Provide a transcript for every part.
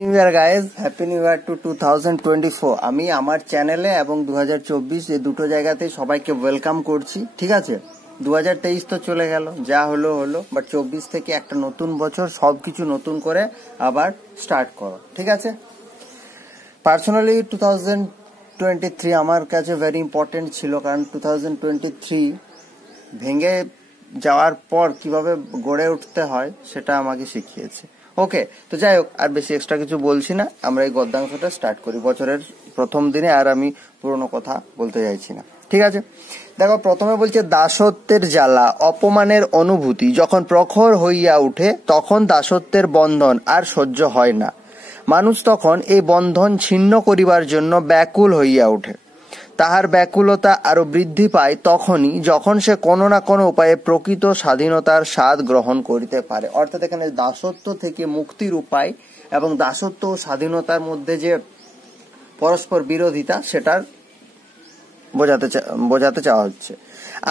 New year guys, happy new year to 2024। আমি আমার চ্যানেলে এবং 2024 এই দুটো জায়গাতে সবাইকে ওয়েলকাম করছি। ঠিক আছে, 2023 তো চলে গেল, যা হলো হলো, বাট 24 থেকে একটা নতুন বছর, সবকিছু নতুন করে আবার স্টার্ট করো। ঠিক আছে, পার্সোনালি 2023 আমার কাছে ভেরি ইম্পর্টেন্ট ছিল, কারণ 2023 ভেঙে যাওয়ার পর কিভাবে গড়ে উঠতে হয় সেটা আমাকে শিখিয়েছে। ওকে, তো যাই হোক, আর বেশি এক্সট্রা কিছু বলছি না, আমরা এই গদ্যাংশটা স্টার্ট করি বছরের প্রথম দিনে। আর আমি পুরোনো কথা বলতে চাইছি না। ঠিক আছে, দেখো, প্রথমে বলছে দাসত্বের জ্বালা অপমানের অনুভূতি যখন প্রখর হইয়া উঠে, তখন দাসত্বের বন্ধন আর সহ্য হয় না। মানুষ তখন এই বন্ধন ছিন্ন করিবার জন্য ব্যাকুল হইয়া ওঠে। তাহার ব্যাকুলতা আরো বৃদ্ধি পায় তখনই যখন সে কোনো না কোনো উপায়ে প্রকৃত স্বাধীনতার স্বাদ গ্রহণ করিতে পারে। অর্থাৎ এখানে দাসত্ব থেকে মুক্তির উপায় এবং দাসত্ব ও স্বাধীনতার মধ্যে যে পরস্পর বিরোধিতা, সেটার বোঝাতে চাওয়া হচ্ছে।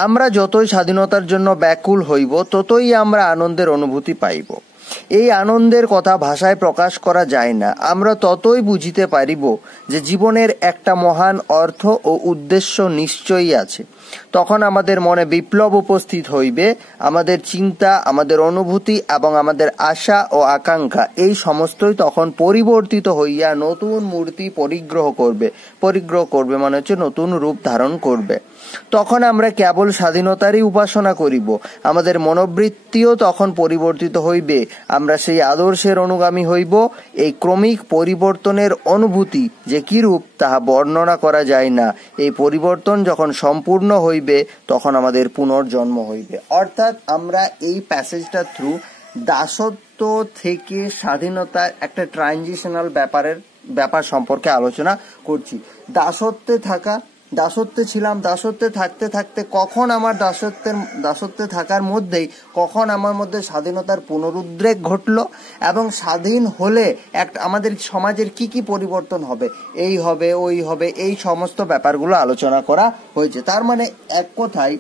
আমরা যতই স্বাধীনতার জন্য ব্যাকুল হইব, ততই আমরা আনন্দের অনুভূতি পাইব। এই আনন্দের কথা ভাষায় প্রকাশ করা যায় না। আমরা ততই বুঝিতে পারিব যে জীবনের একটা মহান অর্থ ও উদ্দেশ্য নিশ্চয়ই আছে। তখন আমাদের মনে বিপ্লব উপস্থিত হইবে। আমাদের চিন্তা, আমাদের অনুভূতি এবং আমাদের আশা ও আকাঙ্ক্ষা, এই সমস্তই তখন পরিবর্তিত হইয়া নতুন মূর্তি পরিগ্রহ করবে মানে হচ্ছে নতুন রূপ ধারণ করবে। তখন আমরা কেবল স্বাধীনতারই উপাসনা করিব। আমাদের মনোবৃত্তিও তখন পরিবর্তিত হইবে। আমরা সেই আদর্শের অনুগামী হইব। এই ক্রমিক পরিবর্তনের অনুভূতি যে কিরূপ তাহা বর্ণনা করা যায় না। এই পরিবর্তন যখন সম্পূর্ণ হইবে, তখন আমাদের পুনর্জন্ম হইবে। অর্থাৎ আমরা এই প্যাসেজটা থ্রু দাসত্ব থেকে স্বাধীনতার একটা ট্রানজিশনাল ব্যাপার সম্পর্কে আলোচনা করছি। দাসত্বে ছিলাম, দাসত্বে থাকতে থাকতে কখন আমার দাসত্বে থাকার মধ্যেই কখন আমার মধ্যে স্বাধীনতার পুনরুদ্রেক ঘটলো, এবং স্বাধীন হলে আমাদের সমাজের কি কি পরিবর্তন হবে, এই হবে ওই হবে, এই সমস্ত ব্যাপারগুলো আলোচনা করা হয়েছে। তার মানে এক কথায়,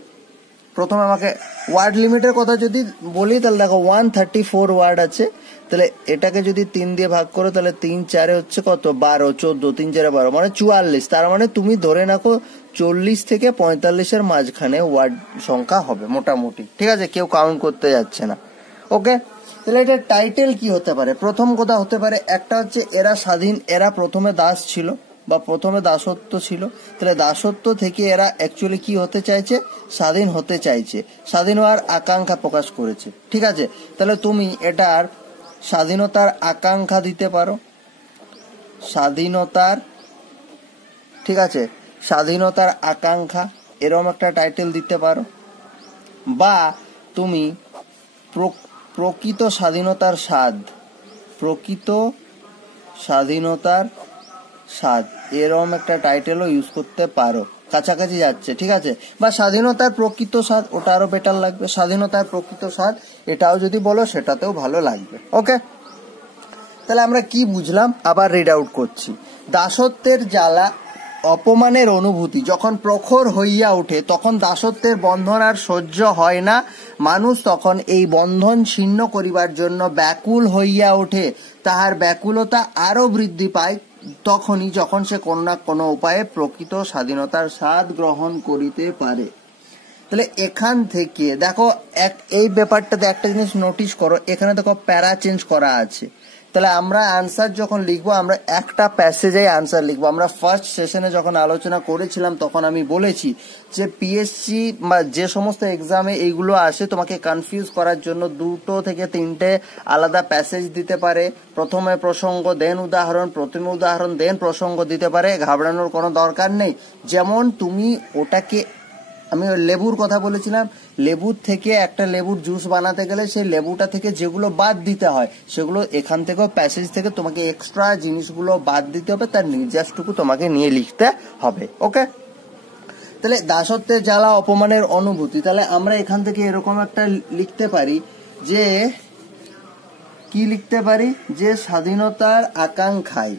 প্রথমে আমাকে ওয়ার্ড লিমিটের কথা যদি বলি, তাহলে দেখো 134 ওয়ার্ড আছে। তাহলে এটাকে যদি 3 দিয়ে ভাগ করো, তাহলে 3 4 হচ্ছে কত, 12, 14, 3 4 12, মানে 44। তার মানে তুমি ধরে রাখো 40 থেকে 45-এর মাঝখানে ওয়ার্ড সংখ্যা হবে মোটামুটি। ঠিক আছে, কেউ কাউন্ট করতে যাচ্ছে না। ওকে, তাহলে এটার টাইটেল কি হতে পারে? প্রথম কথা হতে পারে, একটা হচ্ছে এরা প্রথমে দাস ছিল বা প্রথমে দাসত্ব ছিল। তাহলে দাসত্ব থেকে এরা অ্যাকচুয়ালি কি হতে চাইছে? স্বাধীন হতে চাইছে, স্বাধীন হওয়ার আকাঙ্ক্ষা প্রকাশ করেছে। ঠিক আছে, তাহলে তুমি এটার স্বাধীনতার আকাঙ্ক্ষা দিতে পারো, স্বাধীনতার, ঠিক আছে, স্বাধীনতার আকাঙ্ক্ষা, এরকম একটা টাইটেল দিতে পারো। বা তুমি প্রকৃত স্বাধীনতার স্বাদ, প্রকৃত স্বাধীনতার স্বাদ, এরকম একটা টাইটেলও ইউজ করতে পারো, কাছাকাছি যাচ্ছে। ঠিক আছে, বা স্বাধীনতার প্রকৃত স্বাদ, ওটা আরো বেটার লাগবে। স্বাধীনতার প্রকৃত স্বাদ, এটাও যদি বলো সেটাতেও ভালো লাগবে। ওকে, তাহলে আমরা কি বুঝলাম আবার রিড আউট করছি। দাসত্বের জ্বালা অপমানের অনুভূতি যখন প্রখর হইয়া ওঠে, তখন দাসত্বের বন্ধন আর সহ্য হয় না। মানুষ তখন এই বন্ধন ছিন্ন করিবার জন্য ব্যাকুল হইয়া ওঠে। তাহার ব্যাকুলতা আরো বৃদ্ধি পায় তখনই যখন সে কোনো না কোনো উপায়ে প্রকৃত স্বাধীনতার স্বাদ গ্রহণ করিতে পারে। তাহলে এখান থেকে দেখো, এই ব্যাপারটাতে একটা জিনিস নোটিস করো, এখানে দেখো প্যারা চেঞ্জ করা আছে। তাহলে আমরা আনসার যখন লিখবো, আমরা একটা প্যাসেজে আনসার লিখবো। আমরা ফার্স্ট সেশনে যখন আলোচনা করেছিলাম, তখন আমি বলেছি যে পিএসসি বা যে সমস্ত এক্সামে এইগুলো আসে, তোমাকে কনফিউজ করার জন্য 2 থেকে 3টে আলাদা প্যাসেজ দিতে পারে। প্রথমে প্রসঙ্গ, দেন উদাহরণ, প্রথমে উদাহরণ, দেন প্রসঙ্গ দিতে পারে। ঘাবড়ানোর কোনো দরকার নেই। যেমন তুমি ওটাকে, আমি লেবুর কথা বলেছিলাম, লেবুর থেকে একটা লেবুর জুস বানাতে গেলে সেই লেবুটা থেকে যেগুলো বাদ দিতে হয়, সেগুলো এখান থেকেও প্যাসেজ থেকে তোমাকে এক্সট্রা জিনিসগুলো বাদ দিতে হবে, তার নির্যাসটুকু তোমাকে নিয়ে লিখতে হবে। ওকে, তাহলে দাসত্বের জ্বালা অপমানের অনুভূতি, তাহলে আমরা এখান থেকে এরকম একটা লিখতে পারি, যে কি লিখতে পারি, যে স্বাধীনতার আকাঙ্ক্ষায়,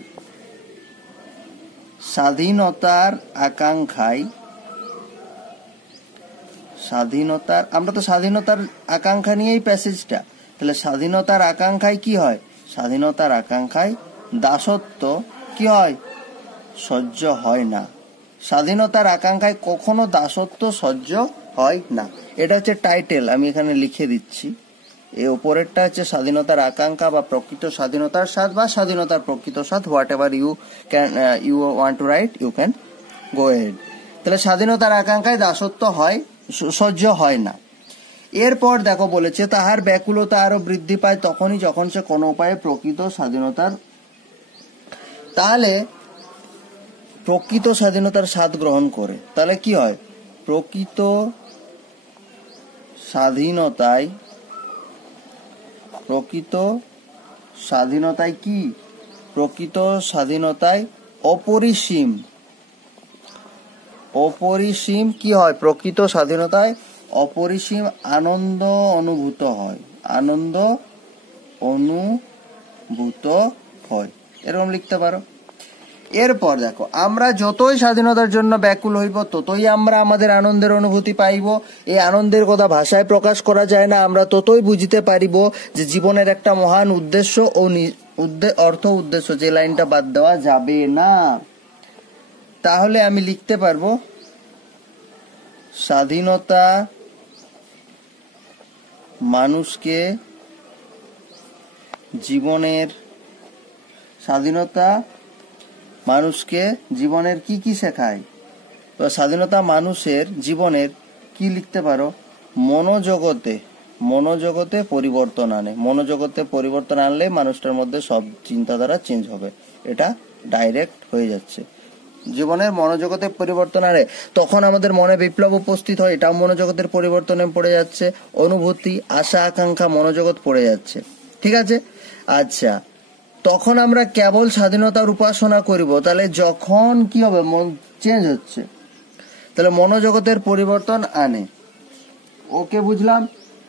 আমরা তো স্বাধীনতার আকাঙ্ক্ষা নিয়েই প্যাসেজটা। তাহলে স্বাধীনতার আকাঙ্ক্ষায় কি হয়? স্বাধীনতার আকাঙ্ক্ষায় দাসত্ব কি হয়, সহ্য হয় না। স্বাধীনতার আকাঙ্ক্ষায় কখনো দাসত্ব সহ্য হয় না। এটা হচ্ছে টাইটেল, আমি এখানে লিখে দিচ্ছি। এই উপরেরটা হচ্ছে স্বাধীনতার আকাঙ্ক্ষা বা প্রকৃত স্বাধীনতার স্বাদ বা স্বাধীনতার প্রকৃত স্বাদ, whatever you want to write, you can go ahead. তাহলে স্বাধীনতার আকাঙ্ক্ষায় দাসত্ব হয়, সহ্য হয় না। এরপর দেখো বলেছে, তাহার ব্যাকুলতা আরো বৃদ্ধি পায় তখনই যখন সে কোনো উপায়ে প্রকৃত স্বাধীনতার, তাহলে প্রকৃত স্বাধীনতার স্বাদ গ্রহণ করে। তাহলে কি হয়, প্রকৃত স্বাধীনতায় কি, প্রকৃত স্বাধীনতায় অপরিসীম কি হয়, প্রকৃত স্বাধীনতায় অপরিসীম আনন্দ অনুভূত হয়, এরকম লিখতে পারো। এরপর দেখো, আমরা যতই স্বাধীনতার জন্য ব্যাকুল হইব ততই আমরা আমাদের আনন্দের অনুভূতি পাইব। এই আনন্দের কথা ভাষায় প্রকাশ করা যায় না। আমরা ততই বুঝতে পারিব যে জীবনের একটা মহান উদ্দেশ্য ও অর্থ উদ্দেশ্য, যে লাইনটা বাদ দেওয়া যাবে না। তাহলে আমি লিখতে পারবো, স্বাধীনতা মানুষকে জীবনের কি কি শেখায়। তো স্বাধীনতা মানুষের জীবনের কি লিখতে পারো, মনোজগতে পরিবর্তন আনে। মনোজগতে পরিবর্তন আনলে মানুষটার মধ্যে সব চিন্তাধারা চেঞ্জ হবে। এটা ডাইরেক্ট হয়ে যাচ্ছে। জীবনের মনোজগতে পরিবর্তন আনে, তখন আমাদের মনে বিপ্লব উপস্থিত হয়, এটাও মনোজগতের পরিবর্তনে পড়ে যাচ্ছে। অনুভূতি, আশা, আকাঙ্ক্ষা, মনোজগৎ পড়ে যাচ্ছে। ঠিক আছে, আচ্ছা, তখন আমরা কেবল স্বাধীনতার উপাসনা করিব। তাহলে যখন কি হবে, মন চেঞ্জ হচ্ছে, তাহলে মনোজগতের পরিবর্তন আনে। ওকে, বুঝলাম।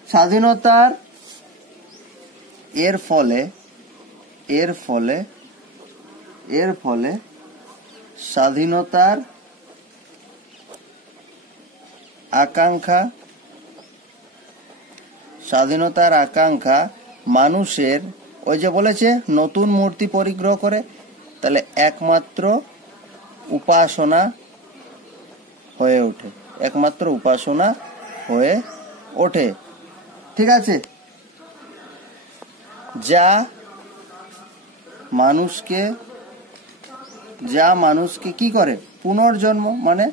স্বাধীনতার এর ফলে স্বাধীনতার আকাঙ্ক্ষা মানুষের, ওই যে বলেছে নতুন মূর্তি পরিগ্রহ করে, তাহলে একমাত্র উপাসনা হয়ে ওঠে। ঠিক আছে, যা মানুষকে কি করে, পুনর্জন্ম মানে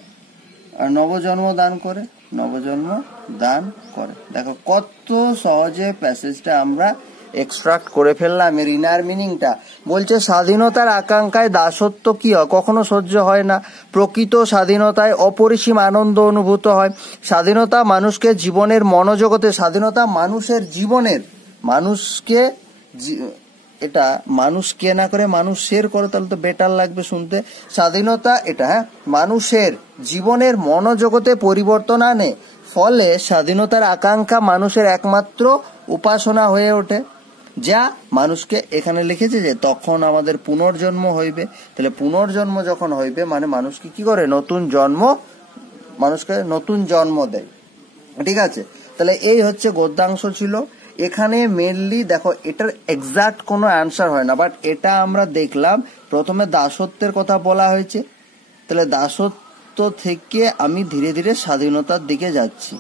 নবজন্ম দান করে। দেখো কত সহজে প্যাসেজটা আমরা এক্সট্রাক্ট করে ফেললাম। এর ইনার মিনিংটা বলছে, স্বাধীনতার আকাঙ্ক্ষায় দাসত্ব কি হয়, কখনো সহ্য হয় না। প্রকৃত স্বাধীনতায় অপরিসীম আনন্দ অনুভূত হয়। স্বাধীনতা মানুষকে জীবনের মনোজগতে, স্বাধীনতা মানুষকে এটা মানুষকে না করে মানুষের করে, তাহলে তো বেটার লাগবে শুনতে। স্বাধীনতা এটা মানুষের জীবনের মনোজগতে পরিবর্তন আনে, ফলে স্বাধীনতার আকাঙ্ক্ষা মানুষের একমাত্র উপাসনা হয়ে ওঠে, যা মানুষকে, এখানে লিখেছে যে তখন আমাদের পুনর্জন্ম হইবে। তাহলে পুনর্জন্ম যখন হইবে মানে মানুষকে কি করে, মানুষকে নতুন জন্ম দেয়। ঠিক আছে, তাহলে এই হচ্ছে গদ্যাংশ ছিল। এখানে মেনলি দেখো, এটার এক্সাক্ট কোনো অ্যান্সার হয় না, বাট এটা আমরা দেখলাম প্রথমে দাসত্বের কথা বলা হয়েছে। তাহলে দাসত্ব থেকে আমি ধীরে ধীরে স্বাধীনতার দিকে যাচ্ছি,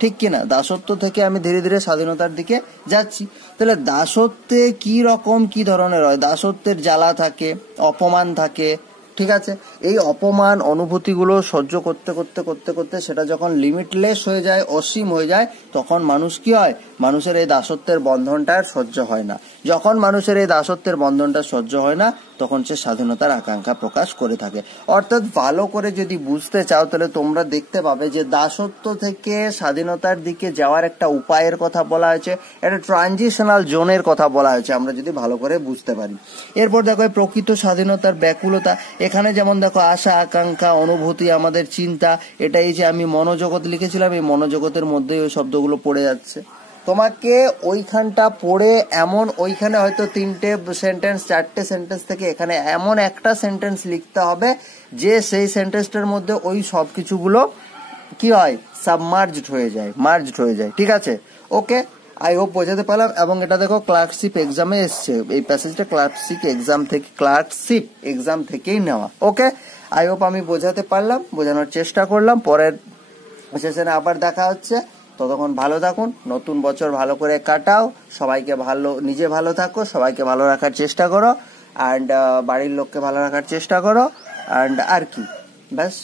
ঠিক কিনা? দাসত্ব থেকে আমি ধীরে ধীরে স্বাধীনতার দিকে যাচ্ছি। তাহলে দাসত্বে কি রকম কি ধরনের হয়, দাসত্বের জ্বালা থাকে, অপমান থাকে। ঠিক আছে, এই অপমান অনুভূতিগুলো সহ্য করতে করতে করতে করতে সেটা যখন লিমিটলেস হয়ে যায়, অসীম হয়ে যায়, তখন মানুষ কি হয়, মানুষের এই দাসত্বের বন্ধনটা আর সহ্য হয় না। যখন মানুষের এই দাসত্বের বন্ধনটা সহ্য হয় না, তখন সে স্বাধীনতার আকাঙ্ক্ষা প্রকাশ করে থাকে। অর্থাৎ ভালো করে যদি বুঝতে চাও, তাহলে তোমরা দেখতে পাবে যে দাসত্ব থেকে স্বাধীনতার দিকে যাওয়ার একটা উপায়ের কথা বলা হয়েছে, একটা ট্রানজিশনাল জোনের কথা বলা হয়েছে, আমরা যদি ভালো করে বুঝতে পারি। এরপর দেখো প্রকৃত স্বাধীনতার ব্যাকুলতা, এখানে যেমন দেখো আশা, আকাঙ্ক্ষা, অনুভূতি, আমাদের চিন্তা, এটাই যে আমি মনোজগৎ লিখেছিলাম, এই মনোজগতের মধ্যেই ওই শব্দগুলো পড়ে যাচ্ছে। তোমাকে ওইখানটা পড়ে এমন, ওইখানে হয়তো 3টে সেন্টেন্স 4টে সেন্টেন্স থেকে এখানে এমন একটা সেন্টেন্স লিখতে হবে যে সেই সেন্টেন্সটার মধ্যে ওই সব কিছুগুলো কি হয়, সাবমার্জড হয়ে যায়, মার্জড হয়ে যায়। ঠিক আছে, ওকে। আই হোপ বোঝাতে পারলাম। এবং এটা দেখো ক্লার্কশিপ এক্সামে এসছে, এই প্যাসেজটা ক্লার্কশিপ এক্সাম থেকেই নেওয়া। ওকে, আই হোপ আমি বোঝাতে পারলাম, বোঝানোর চেষ্টা করলাম। পরের সেশনে আবার দেখা হচ্ছে, ততক্ষণ ভালো থাকুন, নতুন বছর ভালো করে কাটাও, সবাইকে ভালো, নিজে ভালো থাকো, সবাইকে ভালো রাখার চেষ্টা করো, অ্যান্ড বাড়ির লোককে ভালো রাখার চেষ্টা করো, অ্যান্ড আর কি, ব্যাস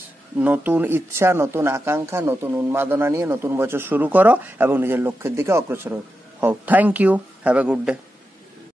নতুন ইচ্ছা, নতুন আকাঙ্ক্ষা, নতুন উন্মাদনা নিয়ে নতুন বছর শুরু করো এবং নিজের লক্ষ্যের দিকে অগ্রসর হও। Thank you, have a good day.